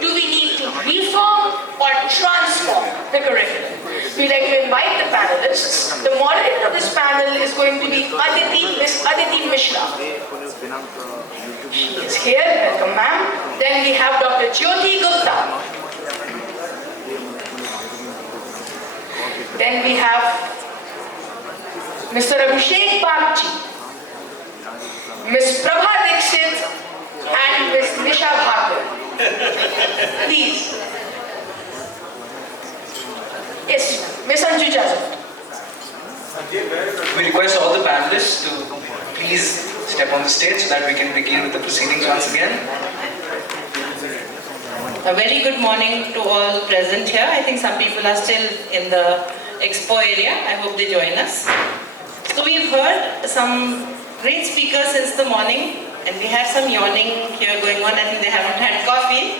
Do we need to reform or transform the curriculum? We'd like to invite the panelists. The moderator of this panel is going to be Aditi, Miss Aditi Misra. She is here, welcome ma'am. Then we have Dr. Jyoti Gupta. Then we have Mr. Abhishek Bagchi, Miss Prabha Dixit, and Miss Nisha Bhakar. Please. Yes, Miss Anju Chazot. We request all the panelists to please step on the stage so that we can begin with the proceedings once again. A very good morning to all present here. I think some people are still in the expo area. I hope they join us. So we've heard some great speakers since the morning, and we have some yawning here going on. I think they haven't had coffee.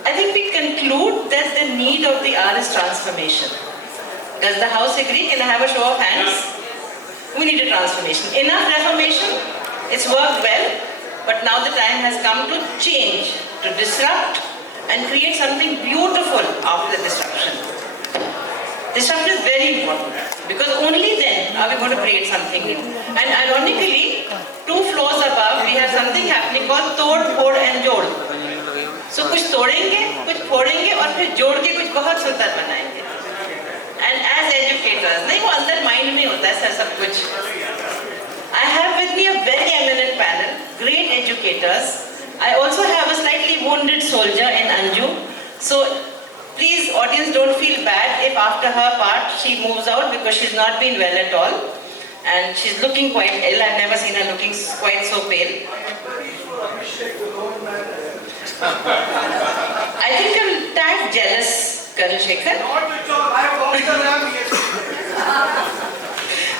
I think we conclude that the need of the hour is transformation. Does the house agree? Can I have a show of hands? We need a transformation. Enough reformation. It's worked well, but now the time has come to change, to disrupt and create something beautiful after the disruption. Disruption is very important because only then are we going to create something new. And ironically, 2 floors above, we have something happening called Tod, Phod and Jod. So कुछ तोड़ेंगे, कुछ फोड़ेंगे और फिर जोड़ के कुछ बहुत सुंदर बनाएंगे. And as educators, नहीं वो अंदर mind में होता है सर सब कुछ. I have with me a very eminent panel, great educators. I also have a slightly wounded soldier in Anju. So please, audience, don't feel bad if after her part she moves out because she's not been well at all. And she's looking quite ill. I've never seen her looking quite so pale. I think I'm tad jealous, Colonel Shekhar.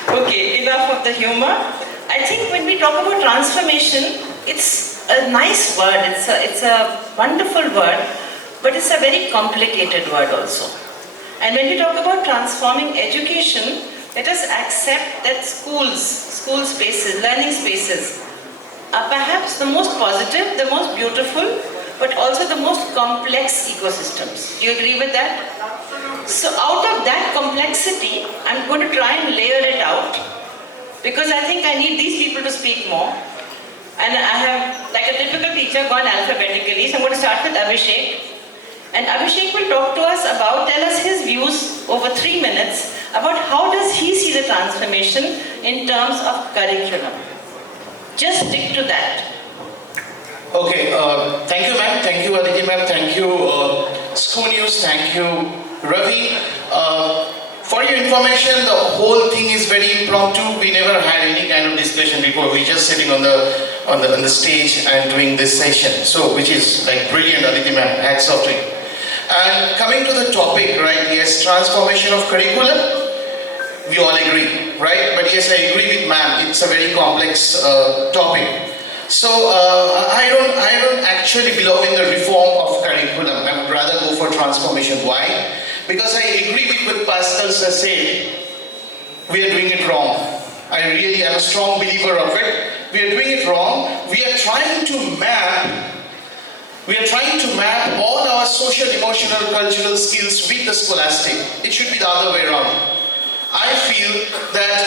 Okay, enough of the humor. I think when we talk about transformation, it's a nice word. It's a wonderful word. But it's a very complicated word also. And when we talk about transforming education, let us accept that school spaces, learning spaces, are perhaps the most positive, the most beautiful, but also the most complex ecosystems. Do you agree with that? So out of that complexity, I'm going to try and layer it out, because I think I need these people to speak more. And I have, like a typical teacher, gone alphabetically. So I'm going to start with Abhishek. And Abhishek will talk to us about, tell us his views over 3 minutes about how does he see the transformation in terms of curriculum. Just stick to that. Okay, thank you ma'am, thank you Aditi ma'am, thank you ScooNews, thank you Ravi. For your information, the whole thing is very impromptu. We never had any kind of discussion before. We're just sitting on the stage and doing this session. So, which is like brilliant, Aditi ma'am. Hats off to you. And coming to the topic, right? Yes, transformation of curriculum. We all agree, right? But yes, I agree with ma'am. It's a very complex topic. So I don't actually belong in the reform of curriculum. I would rather go for transformation. Why? Because I agree with what pastors have said. We are doing it wrong. I really am a strong believer of it. We are doing it wrong. We are trying to map all our social, emotional, cultural skills with the scholastic. It should be the other way around. I feel that,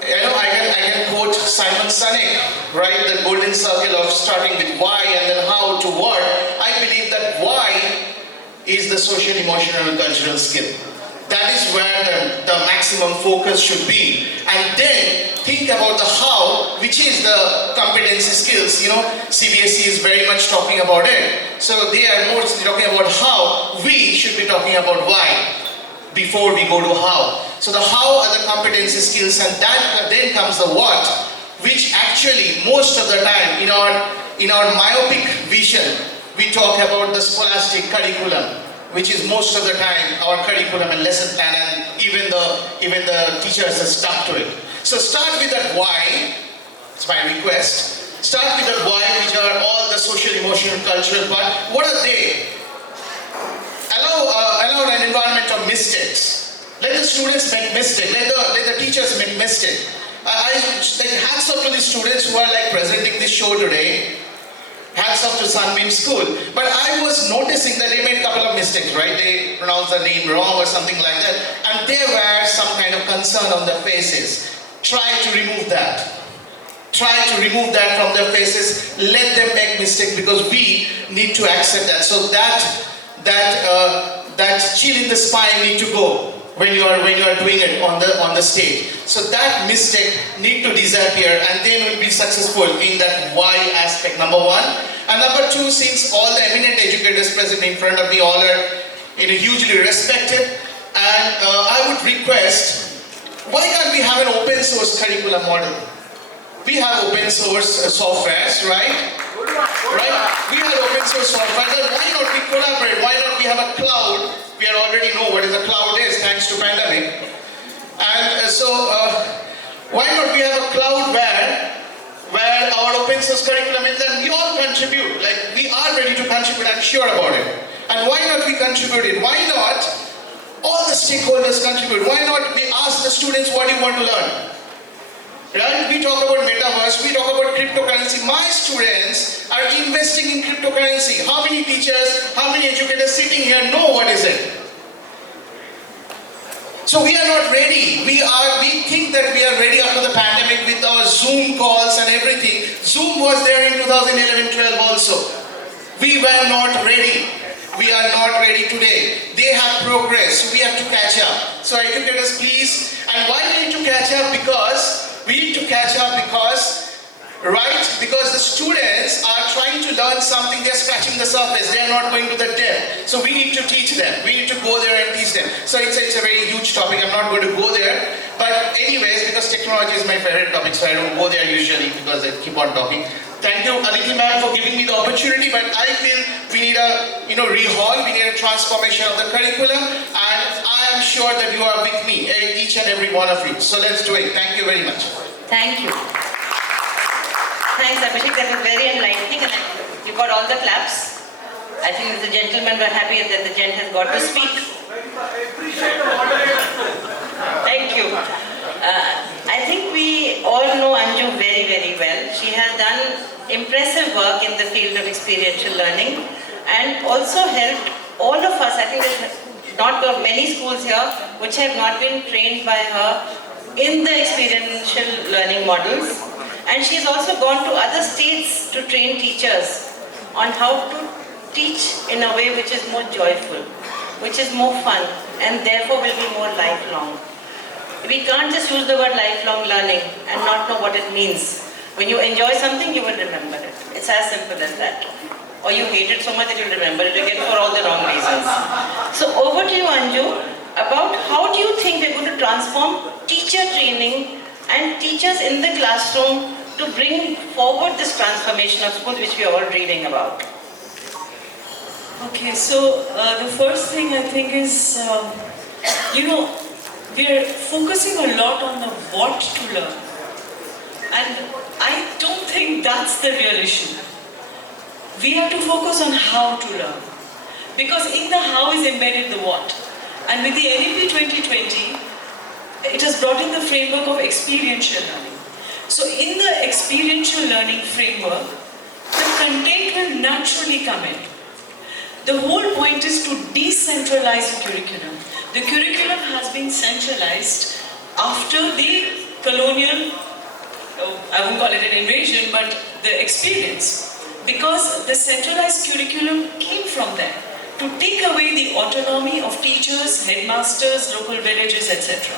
I can quote Simon Sinek, right? The golden circle of starting with why and then how to what. I believe that why is the social, emotional, and cultural skill. That is where the maximum focus should be. And then think about the how, which is the competency skills. CBSE is very much talking about it. So they are mostly talking about how. We should be talking about why before we go to how. So the how are the competency skills, and that then comes the what, which actually most of the time in our myopic vision, we talk about the scholastic curriculum, which is most of the time our curriculum and lesson plan, and even the teachers are stuck to it. So start with that why. It's my request. Start with that why, which are all the social, emotional, cultural part. What are they? Allow an environment of mistakes. Let the students make mistakes. Let the teachers make mistakes. I hats off to the students who are like presenting this show today. Hats hats off to Sunbeam School. But I was noticing that they made a couple of mistakes, right? They pronounced the name wrong or something like that. And there were some kind of concern on their faces. Try to remove that. Try to remove that from their faces. Let them make mistakes because we need to accept that. So that chill in the spine need to go when you are doing it on the stage. So that mistake need to disappear, and then we'll be successful in that why aspect, number one. And number two, since all the eminent educators present in front of me all are hugely respected, and I would request, why can't we have an open source curriculum model? We have open source softwares, right? Right? We have open source software. Then why not we collaborate? Why not we have a cloud? We already know what is a cloud is thanks to pandemic. And why not we have a cloud where our open source curriculum is, and we all contribute. Like we are ready to contribute, I'm sure about it. And why not we contribute it? Why not all the stakeholders contribute? Why not we ask the students what you want to learn? Right? We talk about metaverse, we talk about cryptocurrency. My students are investing in cryptocurrency. How many teachers, how many educators sitting here know what is it? So we are not ready. We think that we are ready after the pandemic with our Zoom calls and everything. Zoom was there in 2011-12 also. We were not ready. We are not ready today. They have progressed. We have to catch up. So educators, please. And why we need to catch up? Because the students are trying to learn something, they're scratching the surface, they're not going to the depth. So we need to teach them, we need to go there and teach them. So it's a very huge topic, I'm not going to go there. But anyways, because technology is my favorite topic, so I don't go there usually because I keep on talking. Thank you, Aditi ma'am, for giving me the opportunity, but I feel we need a rehaul, we need a transformation of the curriculum, and I am sure that you are with me, each and every one of you. So let's do it. Thank you very much. Thank you. Thanks, Abhishek. That was very enlightening, and you got all the claps. I think the gentlemen were happy that the gent has got to speak. Thank you. I think we all know Anju very, very well. She has done impressive work in the field of experiential learning and also helped all of us. I think there's not many schools here which have not been trained by her in the experiential learning models. And she's also gone to other states to train teachers on how to teach in a way which is more joyful, which is more fun, and therefore will be more lifelong. We can't just use the word lifelong learning and not know what it means. When you enjoy something, you will remember it. It's as simple as that. Or you hate it so much that you'll remember it again for all the wrong reasons. So over to you, Anju, about how do you think we're going to transform teacher training and teachers in the classroom to bring forward this transformation of schools which we are all reading about? Okay, so the first thing I think is, we're focusing a lot on the what to learn. And I don't think that's the real issue. We have to focus on how to learn. Because in the how is embedded the what. And with the NEP 2020, it has brought in the framework of experiential learning. So in the experiential learning framework, the content will naturally come in. The whole point is to decentralize the curriculum. The curriculum has been centralized after the colonial, I won't call it an invasion, but the experience. Because the centralized curriculum came from there to take away the autonomy of teachers, headmasters, local villages, etc.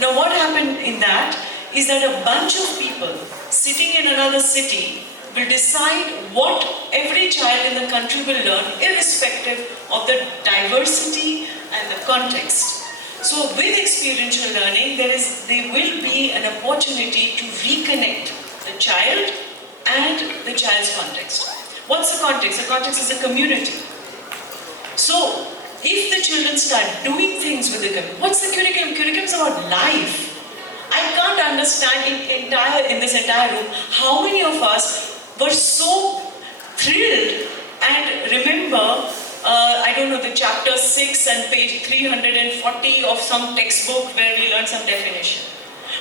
Now what happened in that is that a bunch of people sitting in another city will decide what every child in the country will learn, irrespective of the diversity and the context. So with experiential learning, there will be an opportunity to reconnect the child and the child's context. What's the context? The context is a community. So if the children start doing things with the community, what's the curriculum? Curriculum is about life. I can't understand in this entire room how many of us were so thrilled and remember, the chapter 6 and page 340 of some textbook where we learned some definition.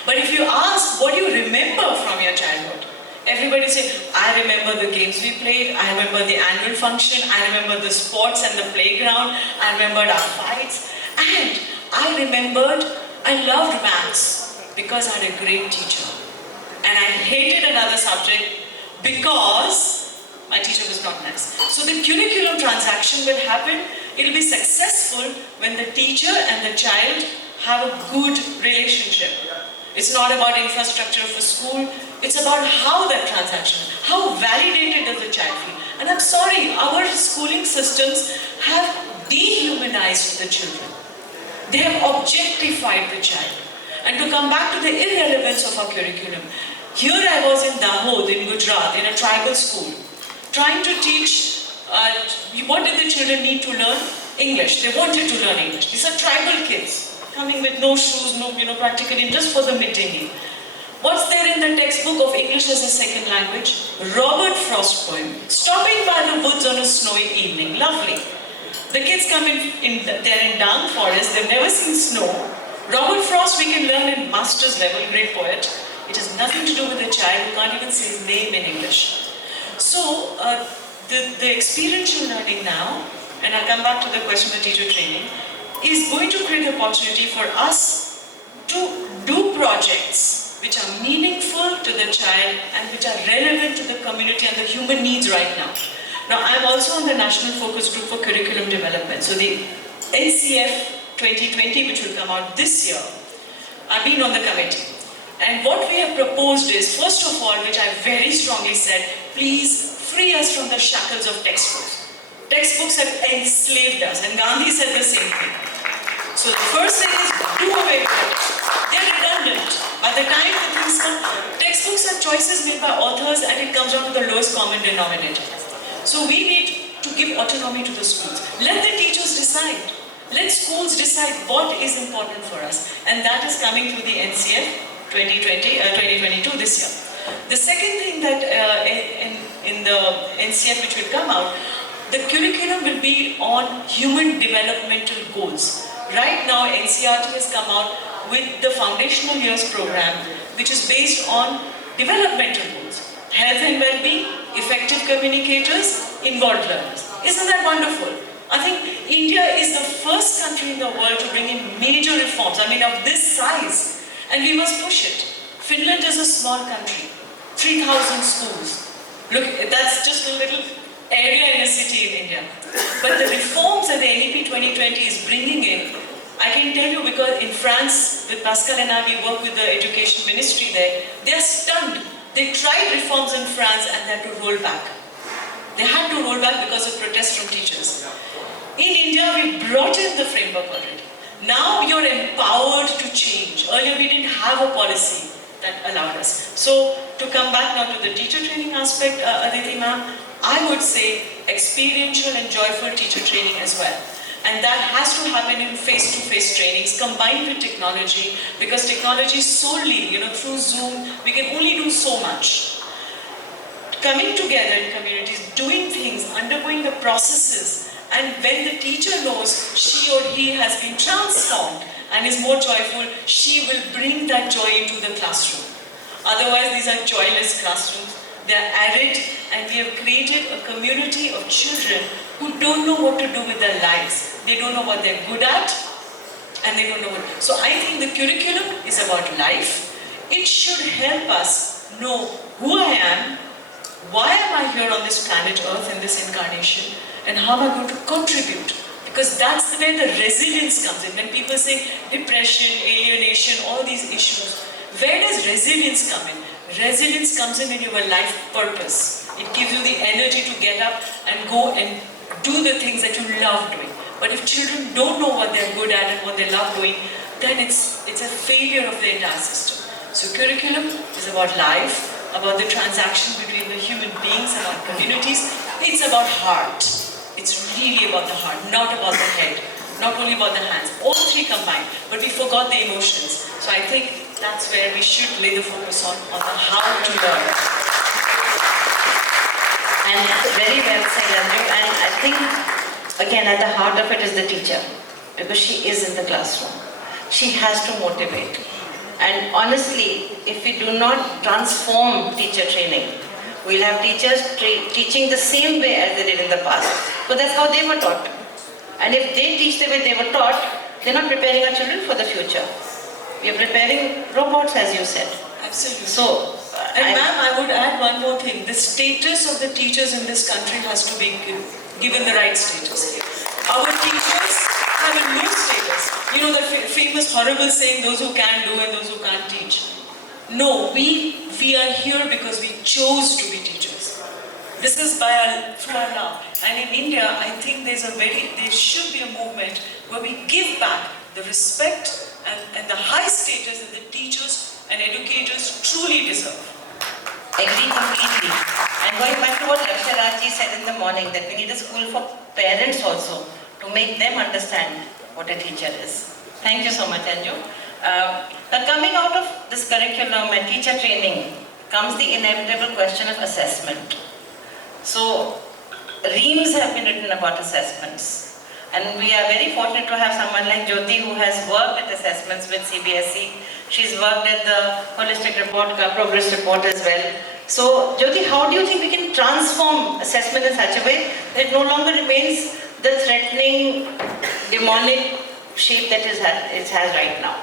But if you ask, what do you remember from your childhood? Everybody say, I I remember the games we played, I remember the annual function, I remember the sports and the playground, I remembered our fights, and I loved maths because I had a great teacher. And I hated another subject because my teacher was not nice. So the curriculum transaction will happen. It will be successful when the teacher and the child have a good relationship. It's not about infrastructure of a school. It's about how that transaction, how validated does the child feel. And I'm sorry, our schooling systems have dehumanized the children. They have objectified the child. And to come back to the irrelevance of our curriculum, here I was in Dahod, in Gujarat, in a tribal school, trying to teach, what did the children need to learn? English. They wanted to learn English. These are tribal kids, coming with no shoes, practically just for the midday meal. What's there in the textbook of English as a second language? Robert Frost poem, Stopping by the Woods on a Snowy Evening. Lovely. The kids come they're in down forest, they've never seen snow. Robert Frost we can learn in master's level, great poet. It has nothing to do with the child who can't even say his name in English. So, the experiential learning now, and I'll come back to the question of teacher training, is going to create an opportunity for us to do projects which are meaningful to the child and which are relevant to the community and the human needs right now. Now, I'm also on the National Focus Group for Curriculum Development. So the SGEF2022, which will come out this year, I've been on the committee. And what we have proposed is, first of all, which I very strongly said, please free us from the shackles of textbooks. Textbooks have enslaved us, and Gandhi said the same thing. So the first thing is, do away with it. They're redundant. By the time the things come, textbooks are choices made by authors, and it comes down to the lowest common denominator. So we need to give autonomy to the schools. Let the teachers decide. Let schools decide what is important for us. And that is coming through the NCF 2022 this year. The second thing that in the NCF which will come out, the curriculum will be on human developmental goals. Right now NCERT has come out with the Foundational Years program, which is based on developmental goals. Health and well-being, effective communicators, involved learners. Isn't that wonderful? I think India is the first country in the world to bring in major reforms, of this size. And we must push it. Finland is a small country, 3,000 schools. Look, that's just a little area in a city in India. But the reforms that the NEP 2020 is bringing in, I can tell you because in France, with Pascal and I, we work with the education ministry there, they're stunned. They tried reforms in France and they had to roll back. They had to roll back because of protests from teachers. In India, we brought in the framework already. Now you're empowered to change. Earlier we didn't have a policy that allowed us. So to come back now to the teacher training aspect, Aditi ma'am, I would say experiential and joyful teacher training as well. And that has to happen in face-to-face trainings combined with technology, because technology solely, through Zoom, we can only do so much. Coming together in communities, doing things, undergoing the processes, and when the teacher knows she or he has been transformed and is more joyful, she will bring that joy into the classroom. Otherwise, these are joyless classrooms. They are arid, and we have created a community of children who don't know what to do with their lives. They don't know what they're good at, and they don't know what. So I think the curriculum is about life. It should help us know who I am, why am I here on this planet Earth in this incarnation, and how am I going to contribute? Because that's where the resilience comes in. When people say depression, alienation, all these issues, where does resilience come in? Resilience comes in your life purpose. It gives you the energy to get up and go and do the things that you love doing. But if children don't know what they're good at and what they love doing, then it's a failure of the entire system. So curriculum is about life, about the transaction between the human beings and our communities. It's about heart. It's really about the heart, not about the head, not only about the hands. All three combined, but we forgot the emotions. So I think that's where we should lay the focus on the how to learn. And very well said, Anju. And I think, again, at the heart of it is the teacher, because she is in the classroom. She has to motivate. And honestly, if we do not transform teacher training, We'll have teachers teaching the same way as they did in the past. But that's how they were taught. And if they teach the way they were taught, they're not preparing our children for the future. We are preparing robots, as you said. Absolutely. So, and ma'am, I would add one more thing. The status of the teachers in this country has to be given the right status. Our teachers have a low status. You know the famous horrible saying, those who can do and those who can't teach. No, we are here because we chose to be teachers. This is through our love. And in India, I think there should be a movement where we give back the respect and the high status that the teachers and educators truly deserve. Agree completely. And going back to what Akshar said in the morning, that we need a school for parents also, to make them understand what a teacher is. Thank you so much, Anju. Now coming out of this curriculum and teacher training comes the inevitable question of assessment. So, reams have been written about assessments. And we are very fortunate to have someone like Jyoti who has worked with assessments with CBSE. She's worked at the holistic report, progress report as well. So, Jyoti, how do you think we can transform assessment in such a way that it no longer remains the threatening, demonic shape that it has right now?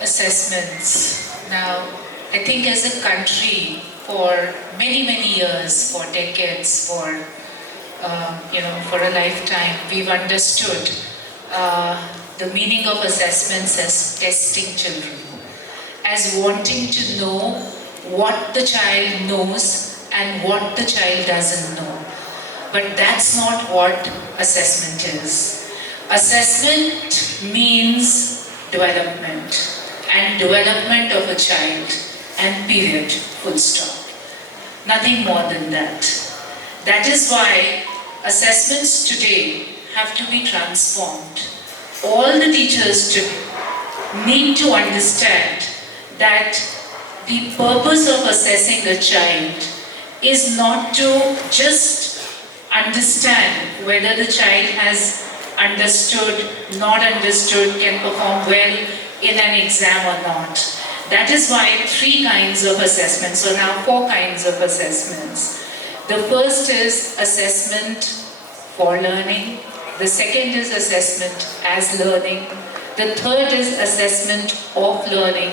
Assessments. Now, I think as a country, for many years, for decades, for a lifetime, we've understood the meaning of assessments as testing children, as wanting to know what the child knows and what the child doesn't know. But that's not what assessment is. Assessment means development, and development of a child, and period, full stop. Nothing more than that. That is why assessments today have to be transformed. All the teachers today need to understand that the purpose of assessing a child is not to just understand whether the child has understood, not understood, can perform well in an exam or not. That is why 3 kinds of assessments, so now 4 kinds of assessments. The first is assessment for learning. The second is assessment as learning. The third is assessment of learning.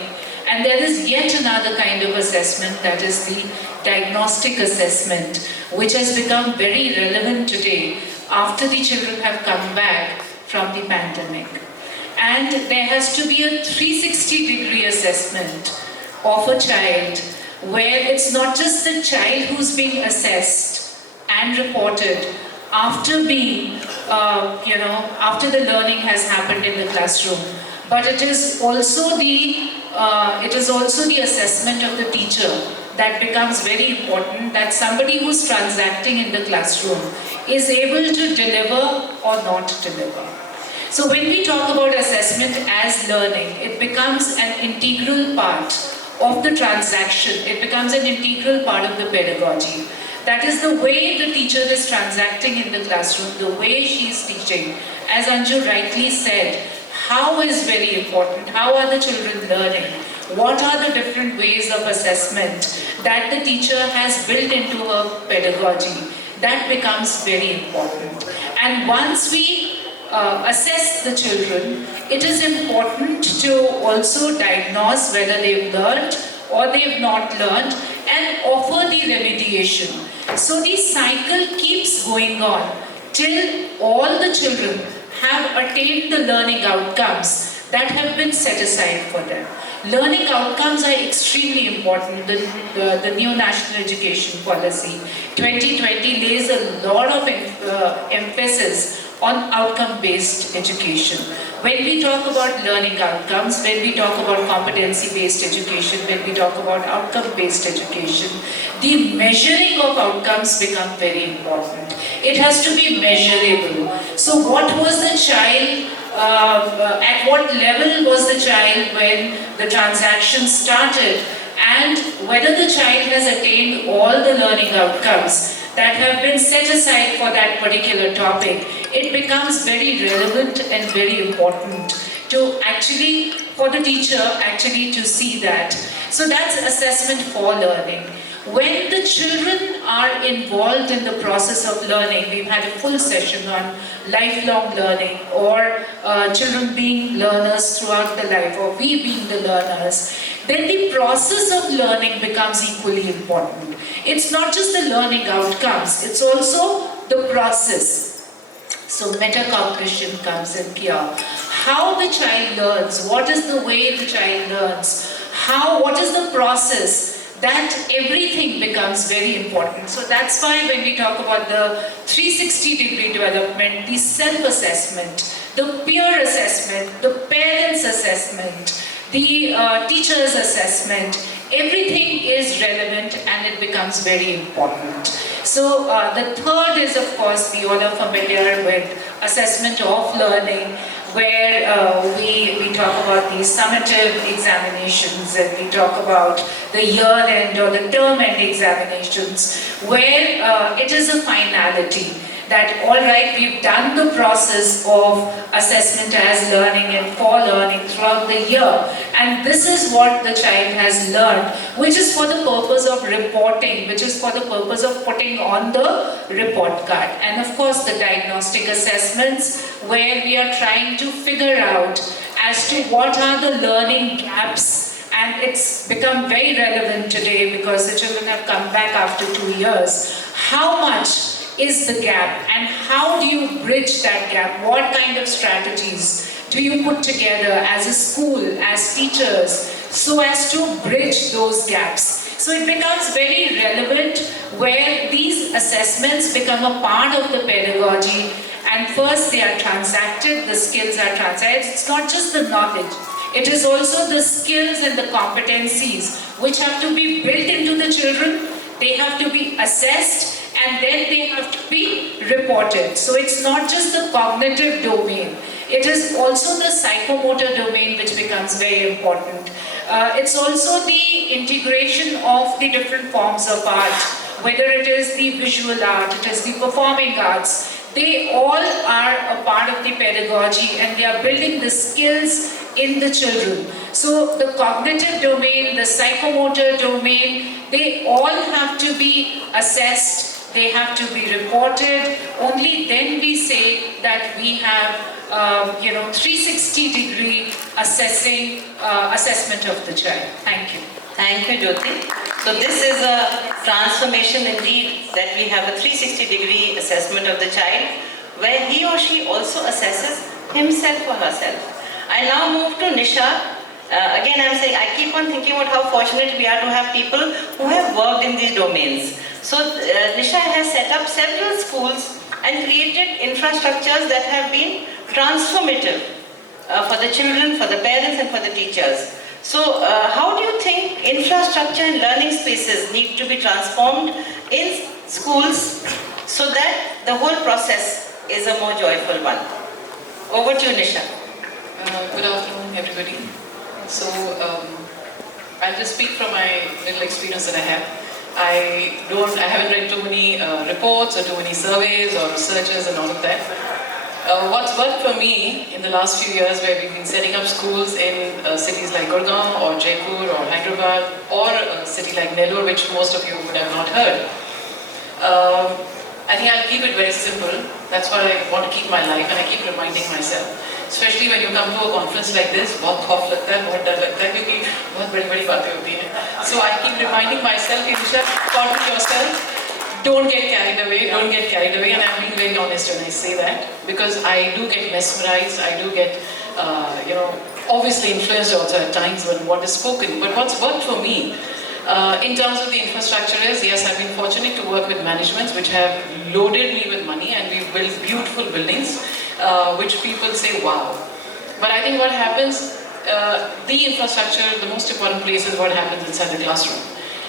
And there is yet another kind of assessment, that is the diagnostic assessment, which has become very relevant today after the children have come back from the pandemic. And there has to be a 360-degree assessment of a child, where it's not just the child who's being assessed and reported after being, after the learning has happened in the classroom, but it is also the assessment of the teacher that becomes very important, that somebody who's transacting in the classroom is able to deliver or not deliver. So when we talk about assessment as learning, it becomes an integral part of the transaction. It becomes an integral part of the pedagogy. That is the way the teacher is transacting in the classroom, the way she is teaching. As Anju rightly said, how is very important. How are the children learning? What are the different ways of assessment that the teacher has built into her pedagogy? That becomes very important. And once we assess the children, it is important to also diagnose whether they've learned or they've not learned and offer the remediation. So the cycle keeps going on till all the children have attained the learning outcomes that have been set aside for them. Learning outcomes are extremely important. The new National Education Policy 2020 lays a lot of emphasis on outcome-based education. When we talk about learning outcomes, when we talk about competency-based education, when we talk about outcome-based education, the measuring of outcomes become very important. It has to be measurable. So what was the child, at what level was the child when the transaction started, and whether the child has attained all the learning outcomes that have been set aside for that particular topic, it becomes very relevant and very important to actually, for the teacher actually to see that. So that's assessment for learning. When the children are involved in the process of learning, we've had a full session on lifelong learning, or children being learners throughout the life, or we being the learners, then the process of learning becomes equally important. It's not just the learning outcomes, it's also the process. So metacognition comes in here. How the child learns, what is the way the child learns, what is the process, that everything becomes very important. So that's why when we talk about the 360-degree development, the self-assessment, the peer assessment, the parents' assessment, the teacher's assessment, everything is relevant and it becomes very important. So the third is, of course, we all are familiar with assessment of learning, where we talk about the summative examinations, and we talk about the year-end or the term-end examinations, where it is a finality. That all right, we've done the process of assessment as learning and for learning throughout the year, and this is what the child has learned, which is for the purpose of reporting, which is for the purpose of putting on the report card. And of course the diagnostic assessments, where we are trying to figure out as to what are the learning gaps, and it's become very relevant today because the children have come back after 2 years. How much is the gap, and how do you bridge that gap? What kind of strategies do you put together as a school, as teachers, so as to bridge those gaps? So it becomes very relevant, where these assessments become a part of the pedagogy, and first they are transacted, the skills are transacted. It's not just the knowledge, it is also the skills and the competencies which have to be built into the children. They have to be assessed, and then they have to be reported. So it's not just the cognitive domain, it is also the psychomotor domain which becomes very important. It's also the integration of the different forms of art, whether it is the visual art, it is the performing arts. They all are a part of the pedagogy, and they are building the skills in the children. So the cognitive domain, the psychomotor domain, they all have to be assessed, they have to be reported. Only then we say that we have 360-degree assessment of the child. Thank you. Thank you, Jyoti. So this is a transformation indeed, that we have a 360-degree assessment of the child, where he or she also assesses himself or herself. I now move to Nisha. Again, I'm saying, I keep on thinking about how fortunate we are to have people who have worked in these domains. So Nisha has set up several schools and created infrastructures that have been transformative for the children, for the parents, and for the teachers. So how do you think infrastructure and learning spaces need to be transformed in schools so that the whole process is a more joyful one? Over to you, Nisha. Good afternoon, everybody. So I'll just speak from my little experience that I have. I haven't read too many reports or too many surveys or researches and all of that. What's worked for me in the last few years, where we've been setting up schools in cities like Gurugram or Jaipur or Hyderabad, or a city like Nellore, which most of you would have not heard. I think I'll keep it very simple. That's what I want to keep my life, and I keep reminding myself. Especially when you come to a conference like this, बहुत खौफ लगता है, बहुत डर लगता है, क्योंकि बहुत बड़ी बातें होती हैं. So I keep reminding myself, Nisha, confident yourself. Don't get carried away, and I'm being very honest when I say that, because I do get mesmerized, I do get, obviously influenced also at times when what is spoken. But what's worked for me, in terms of the infrastructure is, yes, I've been fortunate to work with managements which have loaded me with money, and we've built beautiful buildings, which people say, wow. But I think what happens, the infrastructure, the most important place is what happens inside the classroom.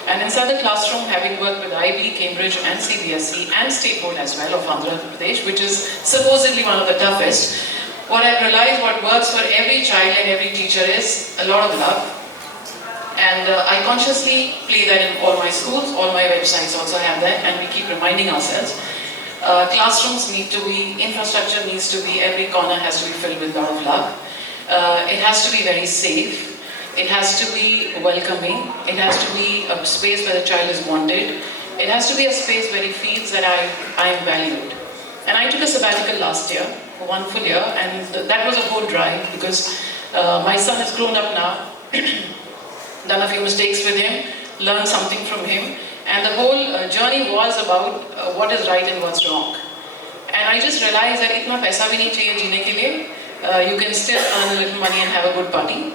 And inside the classroom, having worked with IB, Cambridge and CBSE and State Board as well of Andhra Pradesh, which is supposedly one of the toughest, what I've realized, what works for every child and every teacher is a lot of love. And I consciously play that in all my schools, all my websites also have that, and we keep reminding ourselves. Classrooms need to be, infrastructure needs to be, every corner has to be filled with a lot of love. It has to be very safe. It has to be welcoming. It has to be a space where the child is wanted. It has to be a space where he feels that I am valued. And I took a sabbatical last year, for 1 full year, and that was a whole drive because my son has grown up now, done a few mistakes with him, learned something from him, and the whole journey was about what is right and what's wrong. And I just realized that itna paisa bhi nahi chahiye jeene ke liye. You can still earn a little money and have a good party.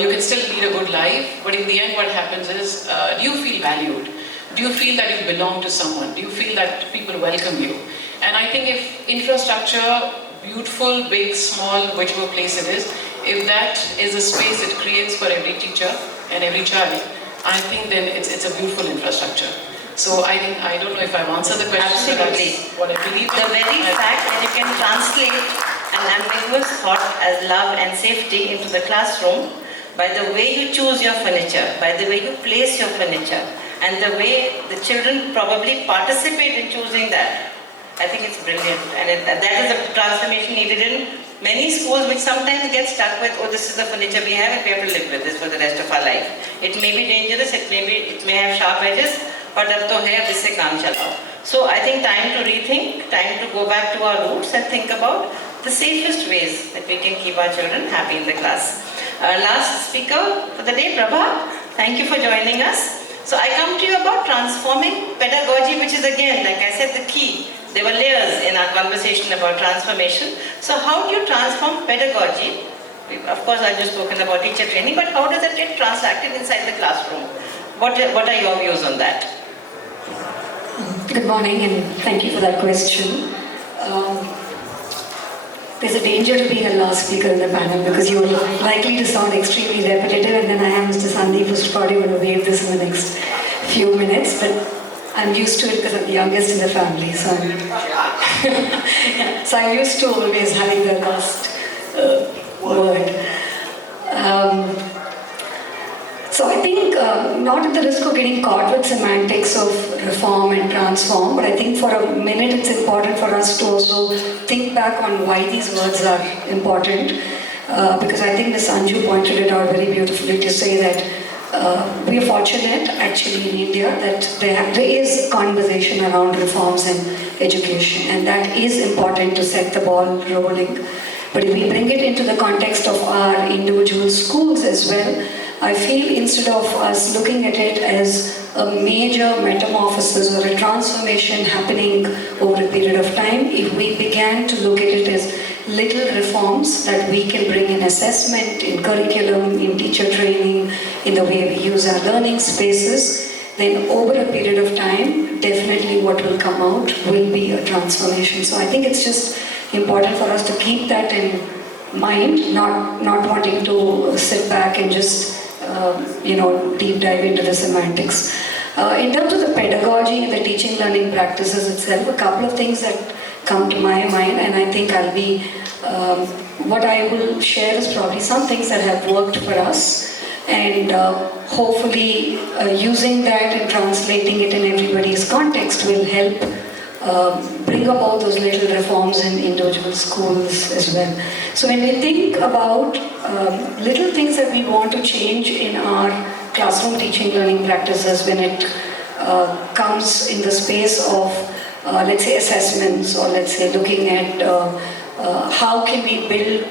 You can still lead a good life, but in the end what happens is, do you feel valued? Do you feel that you belong to someone? Do you feel that people welcome you? And I think if infrastructure, beautiful, big, small, whichever place it is, if that is a space it creates for every teacher and every child, I think then it's a beautiful infrastructure. So I don't know if I've answered the question. Absolutely. What I believe in. The very fact that you can translate an ambiguous thought as love and safety into the classroom by the way you choose your furniture, by the way you place your furniture, and the way the children probably participate in choosing that, I think it's brilliant. And that is a transformation needed in many schools, which sometimes get stuck with, oh, this is the furniture we have and we have to live with this for the rest of our life. It may be dangerous, it may have sharp edges, but ab to hai, ab isse kaam chalao. So I think time to rethink, time to go back to our roots and think about the safest ways that we can keep our children happy in the class. Last speaker for the day, Prabha, thank you for joining us. So I come to you about transforming pedagogy, which is again, like I said, the key. There were layers in our conversation about transformation. So how do you transform pedagogy? Of course, I've just spoken about teacher training, but how does it get transacted inside the classroom? What are your views on that? Good morning and thank you for that question. There's a danger to being a last speaker in the panel because you're likely to sound extremely repetitive, and then I have Mr. Sandeep who's probably going to wave this in the next few minutes, but I'm used to it because I'm the youngest in the family, so I'm used to always having the last word. So I think, not at the risk of getting caught with semantics of reform and transform, but I think for a minute it's important for us to also think back on why these words are important, because I think Ms. Anju pointed it out very beautifully to say that we are fortunate actually in India that there is conversation around reforms in education, and that is important to set the ball rolling. But if we bring it into the context of our individual schools as well, I feel instead of us looking at it as a major metamorphosis or a transformation happening over a period of time, if we began to look at it as little reforms that we can bring in assessment, in curriculum, in teacher training, in the way we use our learning spaces, then over a period of time, definitely what will come out will be a transformation. So I think it's just important for us to keep that in mind, not wanting to sit back and just deep dive into the semantics. In terms of the pedagogy and the teaching learning practices itself, a couple of things that come to my mind, and I think what I will share is probably some things that have worked for us, and hopefully using that and translating it in everybody's context will help bring about those little reforms in individual schools as well. So when we think about little things that we want to change in our classroom teaching learning practices, when it comes in the space of let's say assessments, or let's say looking at how can we build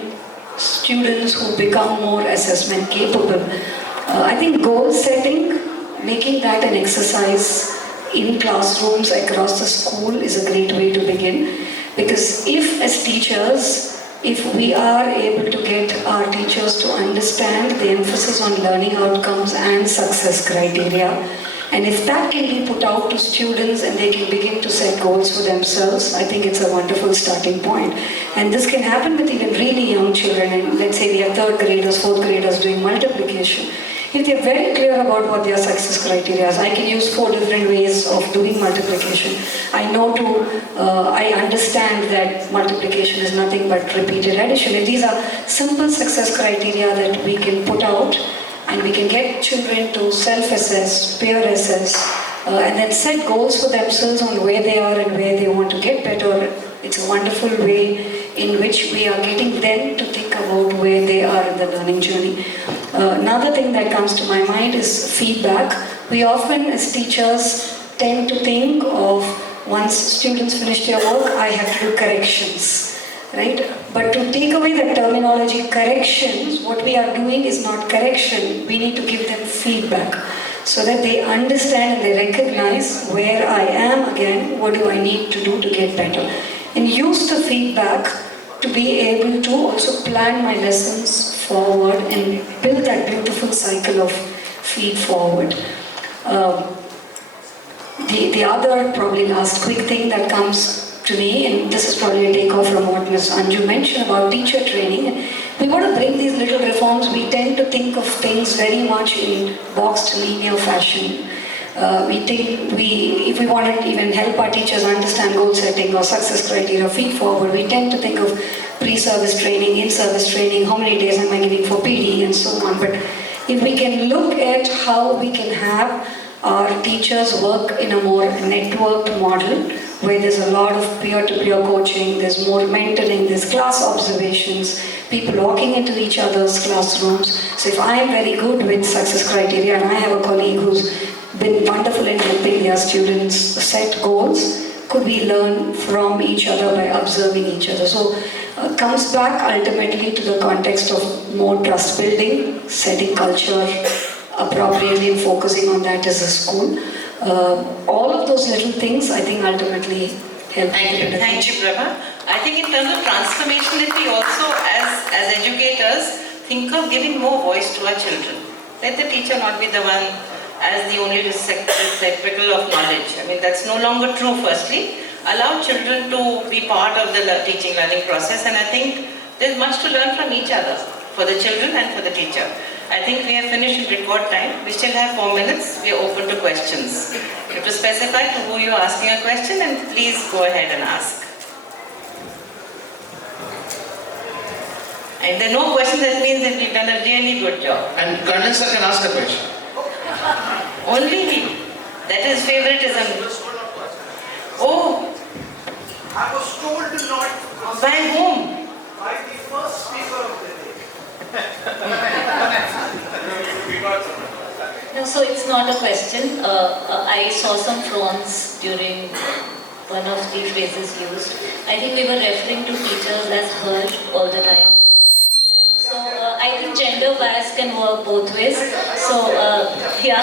students who become more assessment capable. I think goal setting, making that an exercise in classrooms across the school is a great way to begin, because if as teachers, if we are able to get our teachers to understand the emphasis on learning outcomes and success criteria, and if that can be put out to students and they can begin to set goals for themselves, I think it's a wonderful starting point. And this can happen with even really young children, and let's say we are third graders, fourth graders doing multiplication. If they're very clear about what their success criteria is, I can use 4 different ways of doing multiplication. I understand that multiplication is nothing but repeated addition. And these are simple success criteria that we can put out, and we can get children to self-assess, peer assess, and then set goals for themselves on where they are and where they want to get better. It's a wonderful way in which we are getting them to think about where they are in the learning journey. Another thing that comes to my mind is feedback. We often as teachers tend to think of once students finish their work, I have to do corrections, right? But to take away the terminology corrections, what we are doing is not correction, we need to give them feedback so that they understand and they recognize where I am again, what do I need to do to get better. And use the feedback to be able to also plan my lessons forward and build that beautiful cycle of feed forward. The other probably last quick thing that comes to me, and this is probably a takeoff from what Ms. Anju mentioned about teacher training. We want to bring these little reforms. We tend to think of things very much in boxed linear fashion. If we want to even help our teachers understand goal setting or success criteria, feed forward, we tend to think of pre-service training, in-service training, how many days am I giving for PD and so on. But if we can look at how we can have our teachers work in a more networked model where there's a lot of peer-to-peer coaching, there's more mentoring, there's class observations, people walking into each other's classrooms. So if I'm very good with success criteria and I have a colleague who's been wonderful in helping their students set goals, could we learn from each other by observing each other? So comes back ultimately to the context of more trust building, setting culture appropriately and focusing on that as a school. All of those little things, I think, ultimately help. Thank you, Prabha. I think in terms of transformation, if we also, as educators, think of giving more voice to our children. Let the teacher not be the one as the only receptacle of knowledge. I mean, that's no longer true, firstly. Allow children to be part of the teaching learning process, and I think there's much to learn from each other, for the children and for the teacher. I think we have finished in record time. We still have 4 minutes. We are open to questions. You have to specify to who you are asking a question, and please go ahead and ask. And if there are no questions, that means that we've done a really good job. And Colonel sir can ask a question. Only me. That is favoritism. Oh. I was told to not. By whom? By the first speaker of the day. No, so it's not a question. I saw some fronts during one of the phrases used. I think we were referring to teachers as her all the time. So I think gender bias can work both ways. So yeah,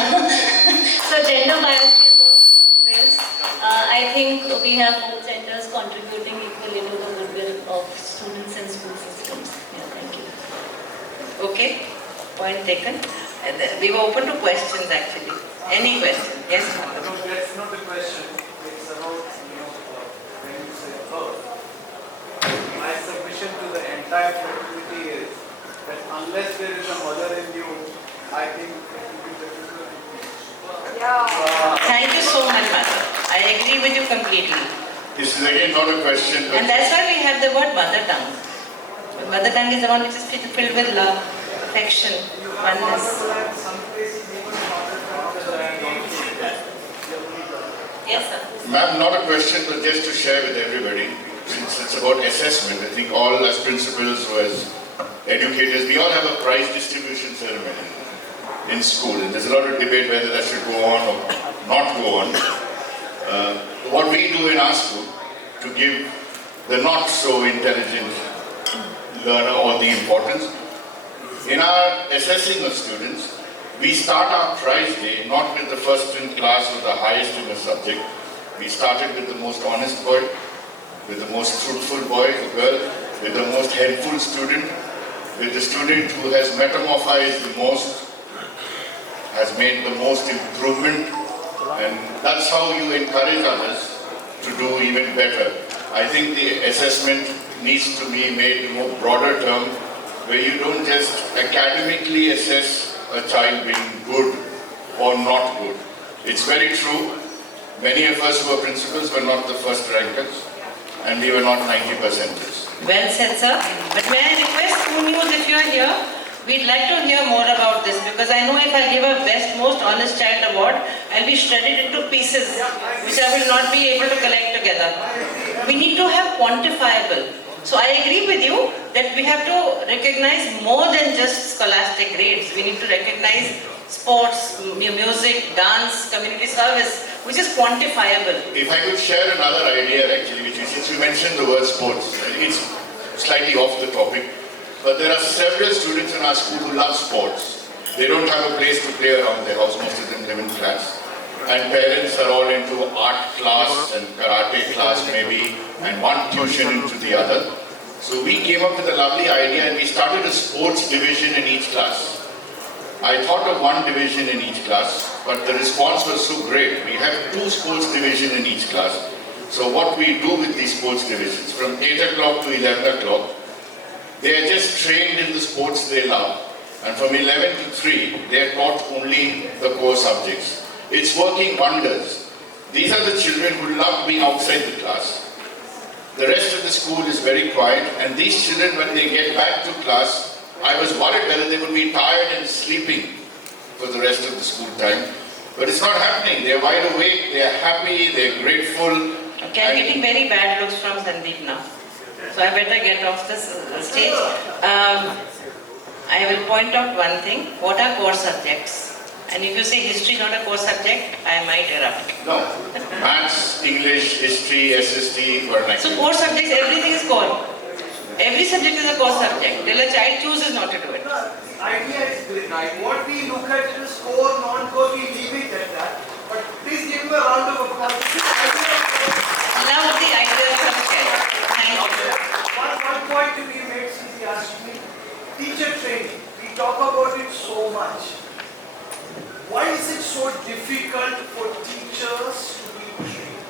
so gender bias can work both ways. I think we have both genders contributing equally to the goodwill of students and school systems. Yeah, thank you. Okay, point taken. And we were open to questions actually. Any question? Yes, Mahatma. No, that's not the question. It's about, when you say her. My submission to the entire fraternity is that unless there is a mother in you, I think it will be difficult. Thank you so much, Mother. I agree with you completely. This is again not a question. And that's why we have the word mother tongue. Mother tongue is the one which is filled with love, affection, oneness. Yes, sir. Ma'am, not a question, but just to share with everybody, since it's about assessment, I think all as principals or as educators, we all have a prize distribution ceremony in school. And there's a lot of debate whether that should go on or not go on. What we do in our school to give the not so intelligent learner all the importance. In our assessing of students, we start our prize day not with the first in class or the highest in the subject. We started with the most honest boy, with the most truthful boy or girl, with the most helpful student, with the student who has metamorphized the most, has made the most improvement, and that's how you encourage others to do even better. I think the assessment needs to be made in a more broader term, where you don't just academically assess a child being good or not good. It's very true. Many of us who are principals were not the first rankers, and we were not 90%ers. Well said, sir. But may I request ScooNews, if you are here, we'd like to hear more about this, because I know if I give a best, most honest child award, I'll be shredded into pieces, which I will not be able to collect together. We need to have quantifiable. So I agree with you that we have to recognize more than just scholastic grades. We need to recognize sports, music, dance, community service, which is quantifiable. If I could share another idea actually, which is, since you mentioned the word sports, it's slightly off the topic, but there are several students in our school who love sports. They don't have a place to play around their house, most of them live in flats. And parents are all into art class and karate class maybe, and one tuition into the other. So we came up with a lovely idea and we started a sports division in each class. I thought of one division in each class, but the response was so great. We have 2 sports divisions in each class. So what we do with these sports divisions, from 8 o'clock to 11 o'clock, they are just trained in the sports they love. And from 11 to 3, they are taught only the core subjects. It's working wonders. These are the children who love being outside the class. The rest of the school is very quiet, and these children, when they get back to class, I was worried whether they would be tired and sleeping for the rest of the school time. But it's not happening. They're wide awake, they're happy, they're grateful. Okay, I'm getting very bad looks from Sandeep now. So I better get off this stage. I will point out one thing. What are core subjects? And if you say history is not a core subject, I might erupt. No. Maths, English, history, SST, vernacular. So core subjects, everything is core. Every subject is a core subject. Till a child chooses not to do it. Idea is great. What we look at is core, non-core, we leave it at that. But please give me a round of applause. Now the ideas are shared. Thank you. One point to be made since he asked me, teacher training. We talk about it so much. Why is it so difficult for teachers to be trained?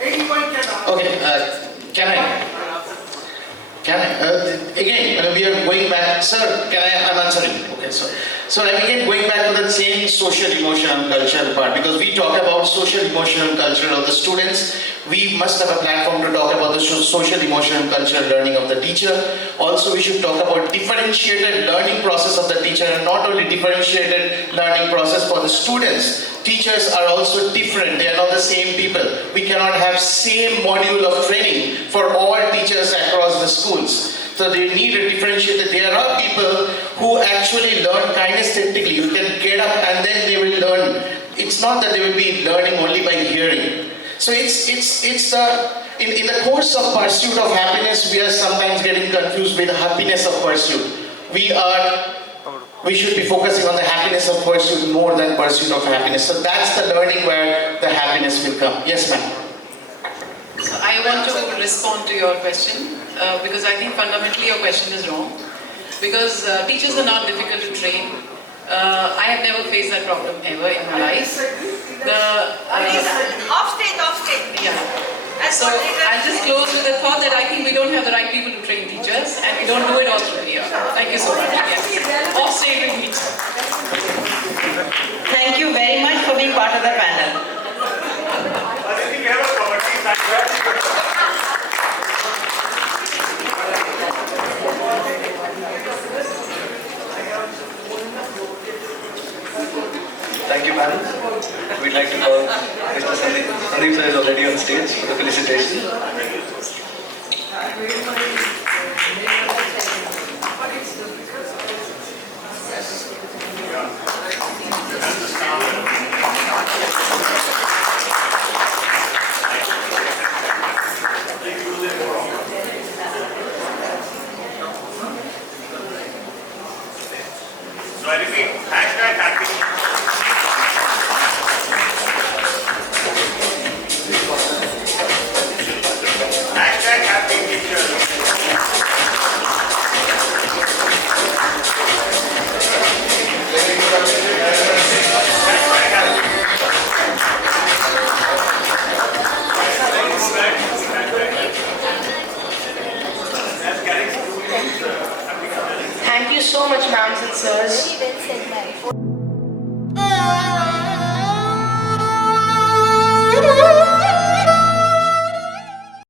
Anyone can answer. Okay, can I? Again, we are going back. Sir, I'm answering. Okay, so I'm again going back to the same social, emotional, cultural part, because we talk about social, emotional, cultural of the students. We must have a platform to talk about the social, emotional, and cultural learning of the teacher. Also, we should talk about differentiated learning process of the teacher, and not only differentiated learning process for the students. Teachers are also different. They are not the same people. We cannot have same module of training for all teachers across the schools. So they need a differentiated. There are people who actually learn kinesthetically. You can get up and then they will learn. It's not that they will be learning only by hearing. So it's in the course of pursuit of happiness, we are sometimes getting confused with happiness of pursuit. We should be focusing on the happiness of pursuit more than pursuit of happiness. So that's the learning where the happiness will come. Yes, ma'am. So I want to respond to your question because I think fundamentally your question is wrong. Because teachers are not difficult to train. I have never faced that problem ever in my life. Off stage. Yeah. So I'll just close with the thought that I think we don't have the right people to train teachers, and we don't do it all through here. Thank you so much. Yes. Off stage with me. Thank you very much for being part of the panel. Thank you, panel. We'd like to call Mr. Sandeep. Sandeep sir is already on stage for the felicitation. So I repeat, hashtag happy. Hashtag happy teachers. Thank you so much, ma'ams and sirs. Very well said, ma'am.